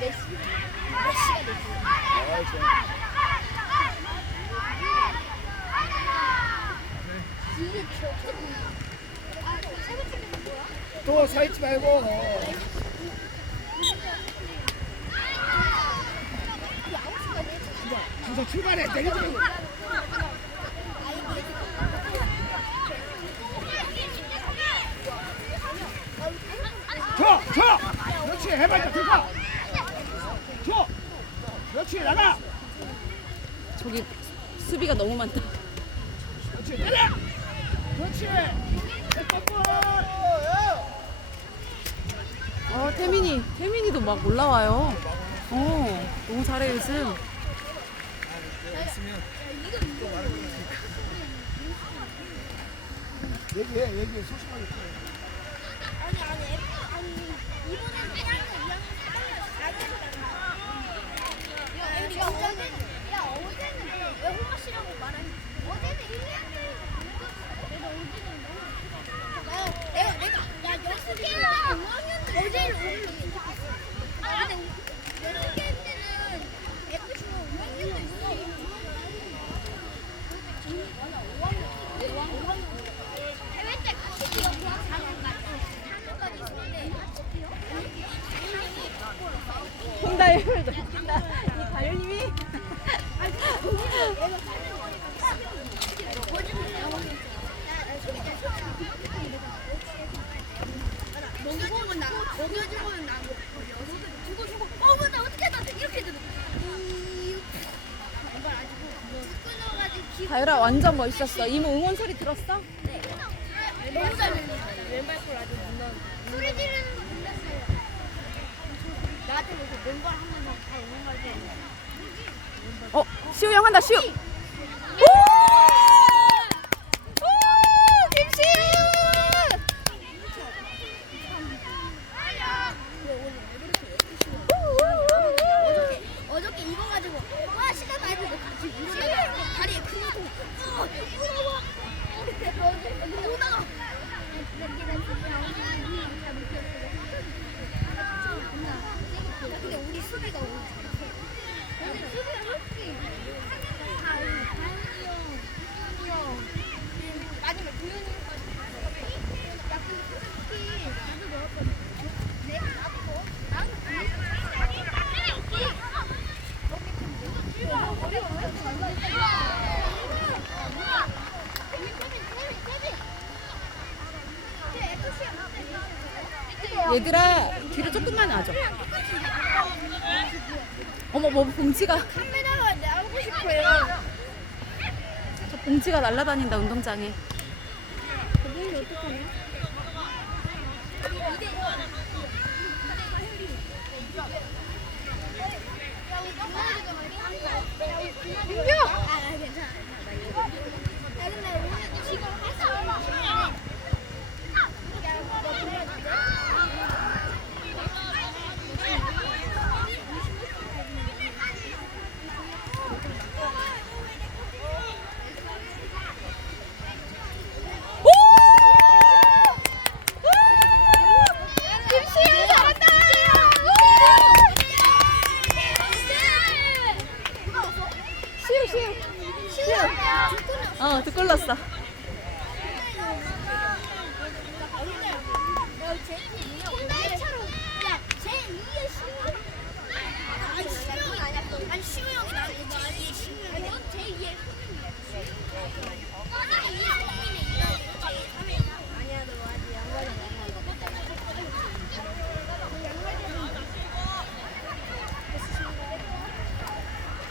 메시 메시가? 또 사있지 말고 진짜 출발해. 내리지 말고. 줘! 줘! 그렇지 들어가 줘! 그렇지 나가 저기 수비가 너무 많다. 그렇지 내려 그렇지 어, 태민이. 태민이도 막 올라와요. 어, 너무 잘해, 요즘. 얘기해 얘기해 소심하게 아니 아니 아니 이번엔 그냥 그냥 야 우리 어제는 말하니 어제는 1년을 내가 어제는 너무 내가 내가 야 연습 게임 때는 5학년 어제를 오늘 아 근데 연습 게임 때는 F15 5학년도 있어 맞아 5학년 5학년 대회 때 같이 뛰어 4년까지 4년까지 있었는데 홍다율도. 이 다율님이. 먹여주면 나 먹여주면 나 주고 주고 어머 나 어떻게 나 이렇게 되는 왼발 아니고 끊어가지고 기 다율아, 완전 멋있었어. 이모 응원 소리 들었어? 너무 잘 들린다 왼발골 아주 문단 소리 지르는 거 몰랐어요 나한테 그래서 왼발 한 번만 다 응원할 때 어, 시우 형 한다, 시우. 오! 오! 김시우! 어저께 어저께 이거 가지고 아 시간 많이 들고 같이 다리에 큰 거. 어, 무서워. 오다가 근데 우리 수비가 오늘 오늘 수비가 확실히 다 다현이 형, 수비 형, 마지막에 도현이까지. 야 근데 솔직히 나도 넣었거든. 내가 나도 넣어. 나는 얘들아, 뒤로 조금만 와줘. 어머, 뭐 봉지가, 카메라가 나오고 싶어요. 저 봉지가 날아다닌다, 운동장에. 어떡하냐? 민규! 아, 괜찮아. 야, 근데 오늘 지금 할수 얼마 없네. 야, 너 불러줄게. 오! 김시우 잘한다! 시우, 시우. 시우! 어, 두 골 넣었어. 홍다이처럼 야, 제 2의 시우. 아니, 시우 아니야. 아니, 시우 형이 나 제 2의 시우. 아니, 제 2의 아니야, 너 아직 양말이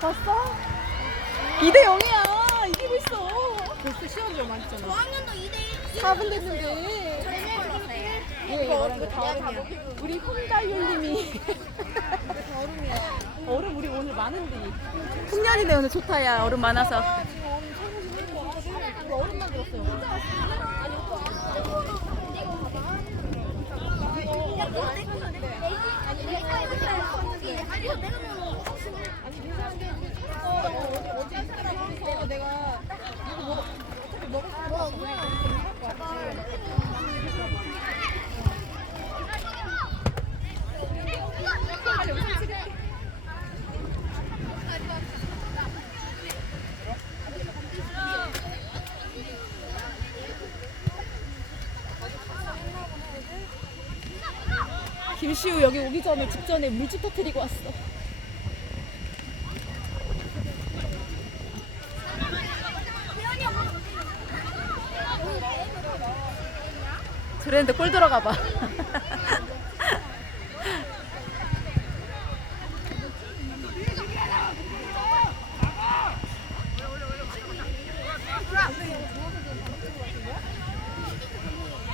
봤어? 2대 0이야. 이기고 있어. 벌써 시간 좀 많잖아. 5학년도 2대 1. 4분 됐는데. 예, 이거 이거 다 얼음이야. 우리 홍다율님이. 얼음 우리 오늘 많은데. 풍년이네 오늘 좋다 야 얼음 많아서. 얼음만 들었어요. 야, 그거 내 거야, 내 거야. 아니, 내 거야, 내 거야. 아니, 이거 내가 먹어. 아니 민서한테 어제 어제 인스타그램에서 내가 이거 먹어 어차피 먹을 거 뭐, 없어. 뭐야. 할 거야. 빨리 영상 찍어. 김시우 여기 오기 전에 직전에 물집 터트리고 왔어. 그랬는데 골 들어가 봐.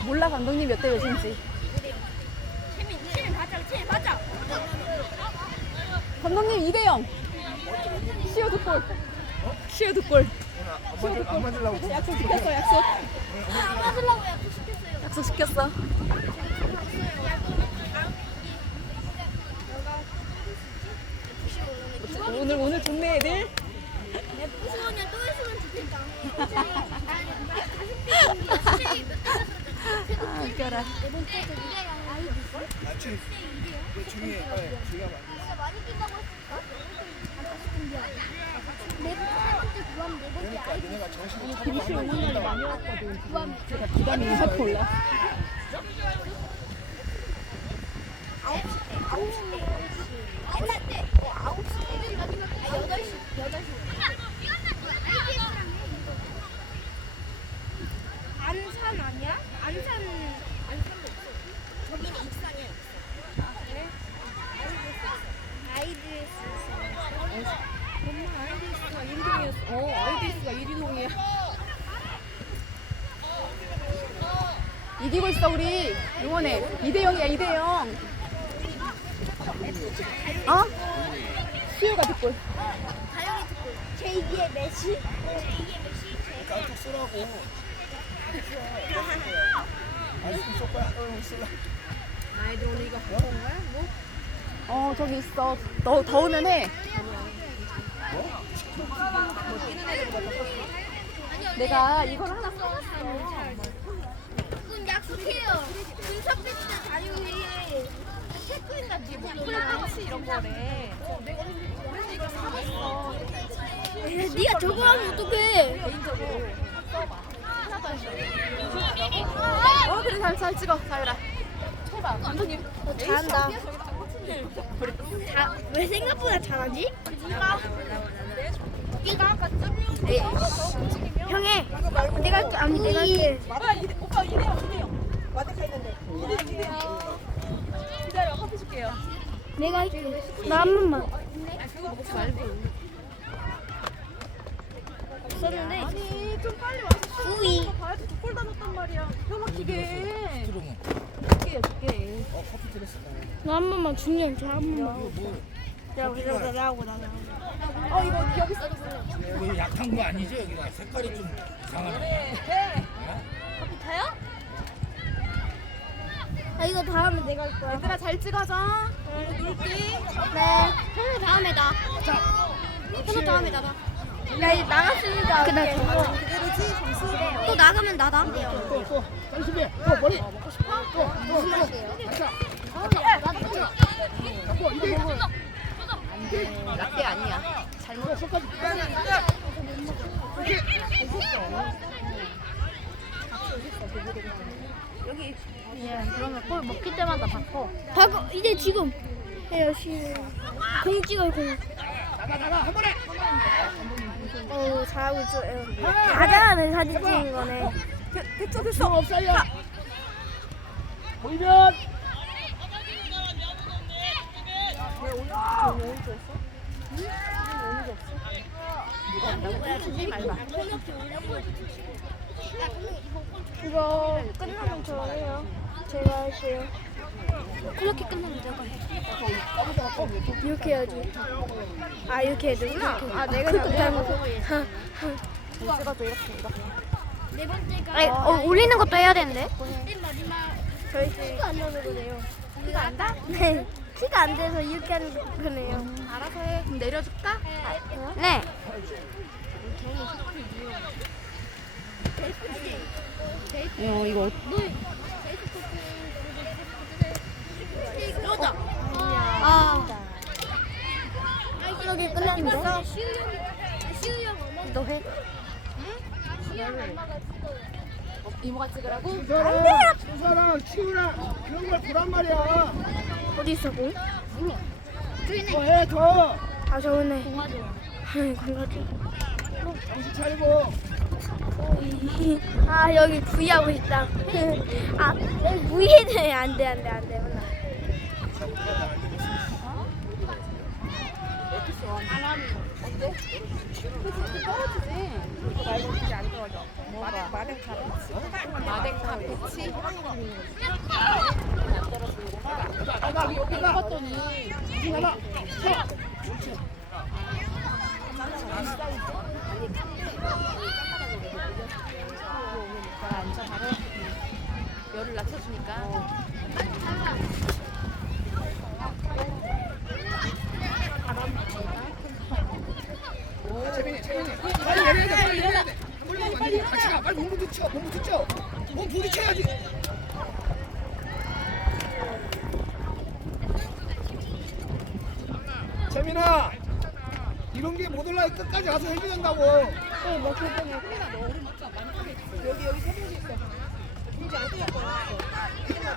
몰라 감독님 몇 대 몇인지. 감독님 2대 0. 시오 두 골. 시오 두 골. 안 맞을- 안 맞으려고? 약속 지켰어 약속. 안 맞으려고 약속시켰어요. 약속 지켰어. 오늘 오늘 좋네 애들. F15년 또 했으면 좋겠다. 아 웃겨라. 네. 아, 그 중에 중요한. 내가 많이 했으니까. 네네 번째 그러니까. 얘네가 정신이 김시 오는 날 많이 왔거든. 구함 제가 부담이 확 올라. 아홉 시 때. 아홉 시 때. 아홉 시 때. 어 아홉 시 때. 아 여덟 시 여덟 시. 안산 아니야? 안산 안산도 없어. 저기는 익산이야. 아 그래? 아이디스 있어. 엄마 아이디스가 1인동이었어. 어 아이디스가 1인동이야. 이기고 있어 우리 응원해. 2대 0이야 2대 0. 어? 시우가 뒷골. 다영이 듣고 제2의 메시. 제2의 메시. 깜짝 쏘라고. 아이스크림 쏠 거야? 응, 쏠라. 아이들 오늘 이거 하는 거야? 뭐? 어 저기 있어. 더 더우면 해. 내가 이걸 하나 써놨어. 약속해요. 군사 패스 다리우리 체크인가 뒤에 플랫패치 이런 거래. 그래서 이걸 사봤어. 네가 저거 하면 어떡해? 개인적으로 써봐. 하나도 안 써. 어 그래 잘, 잘 찍어. 자유라. 쳐봐. 감독님. 잘한다. 자, 왜 생각보다 잘하지? 네가 아까 네. 형이 내가 할게 아니 내가 할게 오빠 이대요 이대요. 기다려 커피 줄게요. 내가 할게 나 한 번만 아 그거 먹지 말고. 없었는데 아니 좀 빨리 와서 우이 거 봐야지 두골 담았단 말이야. 뼈 막히게. 들어오면. 줄게요 줄게. 어, 커피 드렸어. 나 한 번만 중요한 저한 번만 이거 뭐, 야 그래 나하고 나가 어 이거 여기 써줬어요. 그 약한 거 아니죠? 여기가 색깔이 좀 이상하네. 네. 커피 타요? 아 이거 다음에 내가 할 거야. 얘들아 잘 찍어줘. 놀게. 네. 형은 다음에 나 형은 다음에 나다 나 이제 나갔으니까 그날 그대로지? 점수. 또 나가면 나다 또, 또. 자, 준비. 또, 머리. 또, 또, 또. 자, 잡고, 이대 라떼 아니야. 잘못. 손까지. 그러면 골 먹힐 때마다 바꿔. 바꿔 이제 지금 해요 시. 공 찍어요 공. 나가, 나가. 한 번에. 어 잘하고 있어요. 가자는 사진 찍는 거네. 됐어 수 됐어. 없어요. 보이면. 이거 끝나면 저 해요. 제가 할게요. 그렇게 끝나면 내가 해. 이렇게 해야지. 아 이렇게 해야 되구나. 아 내가 잘못. 찍어줘 이렇게 이렇게. 네 번째가. 아니 어, 올리는 것도 해야 되는데. 마지막. 저희 키가 안 나서 그래요. 키가 안 나? 네. 키가 안 돼서 이렇게 하는 거네요. 알아서 해. 그럼 내려줄까? 네. 어 이거 그러자. 아. 여기 끝났어. 시우 형 엄마. 너 해. 시우 형 엄마가 이모가 찍으라고? 수사랑, 수사랑, 치우랑 그런 걸 보란 말이야. 어디 있어 공? 더 해, 더. 아 저번에 공화조. 공화조. 정신 차리고. 아 여기 V 하고 싶다. 아 V는 안돼 안돼 안돼. 마덴 카페치. 마덴 카페치. 여기 가. 정신 나가. 서. 내가 앉아 바로 열을 낮춰주니까. 재민이, 재민이. 빨리 내려야 돼, 빨리 내려야 돼. 빨리, 빨리. 같이 가. 빨리 몸 부딪혀, 몸 부딪혀. 몸 부딪혀야지. 재민아, 이런 게 못 올라 끝까지 가서 해줘야 된다고. 여기 여기 세 명이 있어. 이제 안 뛰었어. 아이스박스 이거야.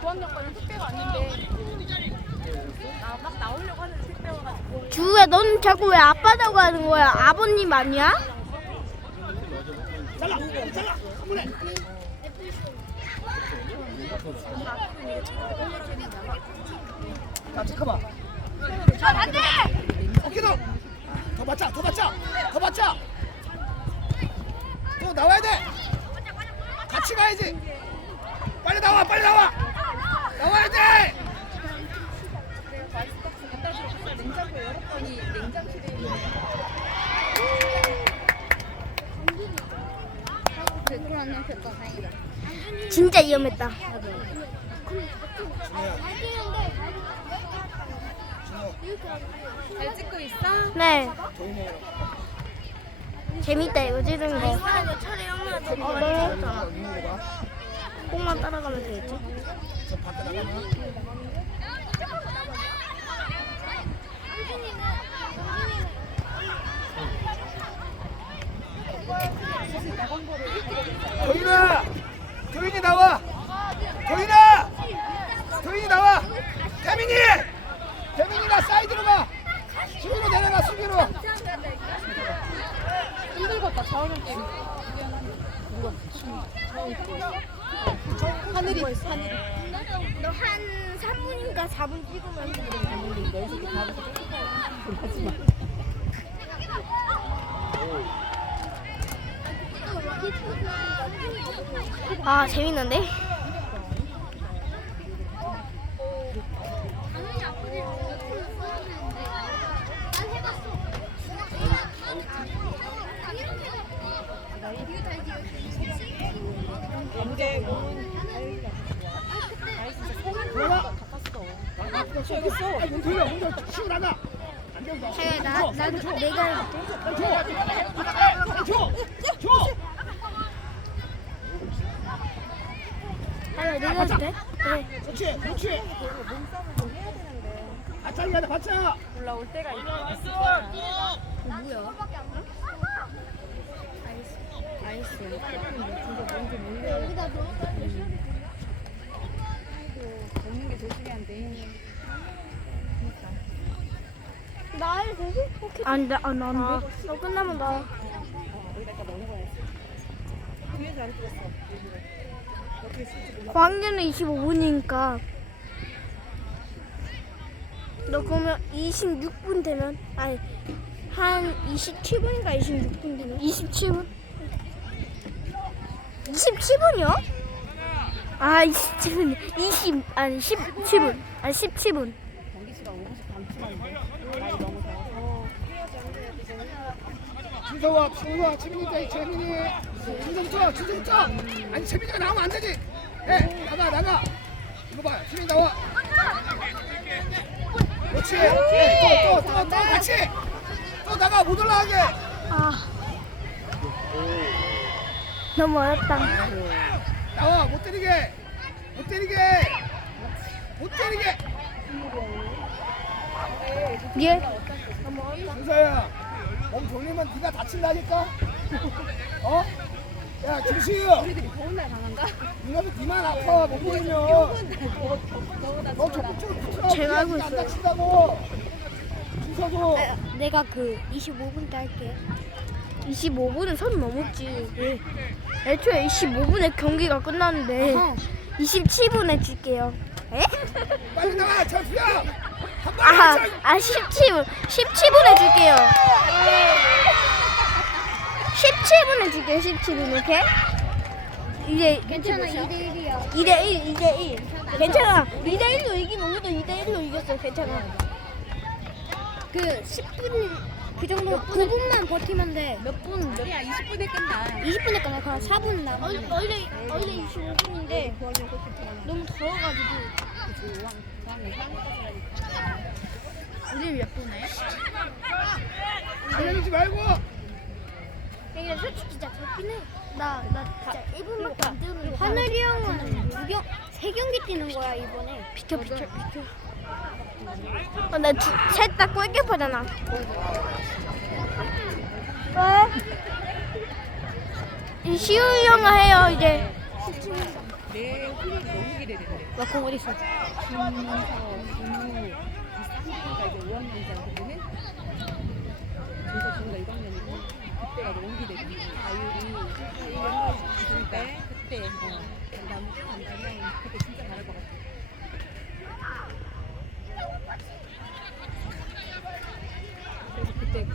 고학년 거는 택배가 왔는데 나 막 나오려고 하는데 택배 와가지고 주우야 넌 자꾸 왜 아빠라고 하는 거야? 아버님 아니야? 자, 체크봐. 어깨도 더 받자, 더 받자, 더 받자. 또 나와야 돼. 같이 가야지. 빨리 나와, 빨리 나와. 나와야 돼. 냉장고 열었더니 냉장실에 있는 진짜 위험했다. 잘 찍고 있어? 네. 재밌다 이거 찍는 거. 어, 네. 꼭만 따라가면 되겠지? 도인아, 도인이 나와. 도인아, 도인이 나와. 태민이, 태민이가 사이드로 가. 수비로 내려가, 수비로. 힘들겠다 자원을 게임 하늘이 하늘이 너 한 3분인가 4분 찍으면 아 재밌는데? 언제 들어가. 여기 있어. 아, 문 돌려, 문 돌려. 치고 나가. 안 돼, 너. 자, 나, 나, 내가 빨리 줘. 빨리 줘. 줘. 아니 내가 해도 돼? 그래. 그렇지, 그렇지. 바짝 해야 돼, 바짝. 올라올 때가 있어 여기다 넣어. 먹는 게 조심해야 돼 나를 되지? 안 돼, 안, 안 돼. 너 끝나면 나. 뒤에서 안 찍었어 광대는 25분이니까. 너 그러면 26분 되면, 아니, 한 27분인가 26분 되면? 27분? 27분이요? 아, 27분. 20, 아니, 17분. 아니, 17분. 경기시간 5분씩 감추는데 날이 너무 더워서 준서와 준서와 채민이 대 채민이 준서부터 준서부터 아니 채민이가 나오면 안 되지 예 나가 나가 이거 봐 채민이 나와 그렇지 또또또 또 같이 또 나가 못 올라가게 아. 너무 어렵다. 나와 못 때리게 못 때리게 못 때리게 예. 준서야 몸 돌리면 네가 다친다니까 어? 야 김시우 우리들이 더운 날 강한가? 누나도 니만 아파 못 돌리면 너 적극적으로 붙여 제가 안 있어요. 다친다고 준서도 내가 그 25분 때 할게. 25분은 선 넘었지. 예. 애초에 25분에 경기가 끝났는데 27분에 줄게요. 에? 빨리 나와 철수야 한 아, 아 17분. 17분에 줄게요. 17분에 줄게요. 17분 오케이? 이제 괜찮아 2대 1이야 2대 1, 2대 1. 괜찮아. 2대 1로 이긴 우리도 2대 1로 이겼어. 괜찮아. 그 10분 그 정도 9분만 버티면 돼. 몇 분? 야? 20분에 끝나. 20분에 끝나. 그럼 4분 남아 원래 원래 원래 25분인데 너무 더워가지고. 우리 몇 분에? 달려들지 말고! 근데 솔직히 진짜 그렇긴 해. 나나 진짜 1분밖에 안 뛰었는데. 하늘이 형은 두 경, 세 경기 뛰는 거야 이번에. 비켜 비켜 비켜. 아, 나셋다 골키퍼잖아. 왜? 이 시우 형아 해요 이제. 내 훈련이 너무 기대되는데. 나공 어디 있어? 준서, 준우, 이 쌍둥이가 이제 5학년이잖아. 그러면은 준서, 준우가 6학년이고 그때가 너무 기대돼. 1년 있을 때 그때 어, 나무 간다면 그때 진짜 잘할 것 같아.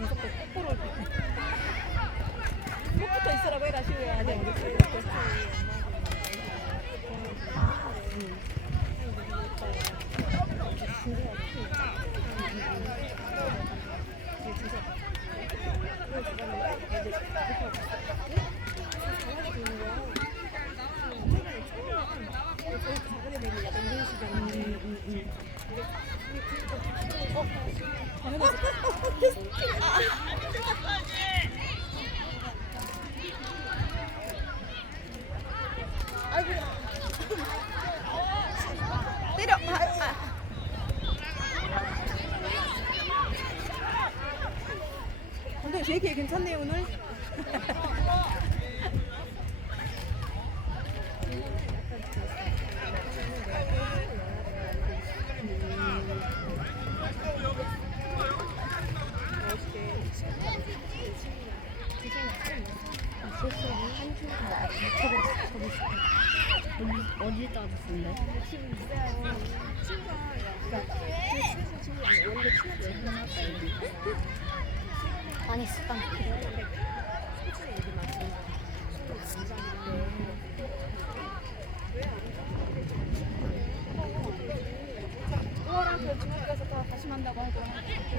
그래서 그때 분석도 꼭 보러 올 때. 꼭부터 있으라고 해라 시우야. 네, 알겠어. 때려. 되게 괜찮네 오늘. 많이 습관 우아랑 그 중학교 가서 다 다시 만나고 하고.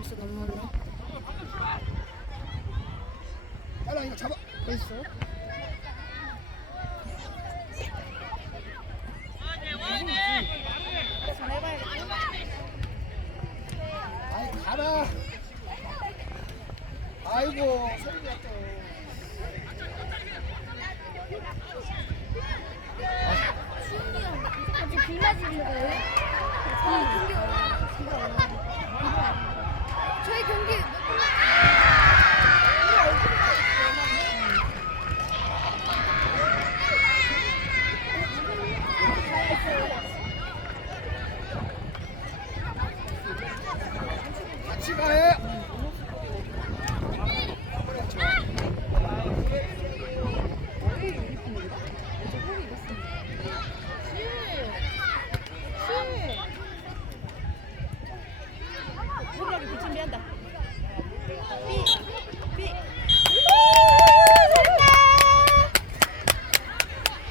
벌써 넘어갔네. 빨라 이거 잡아. 어, 벌써?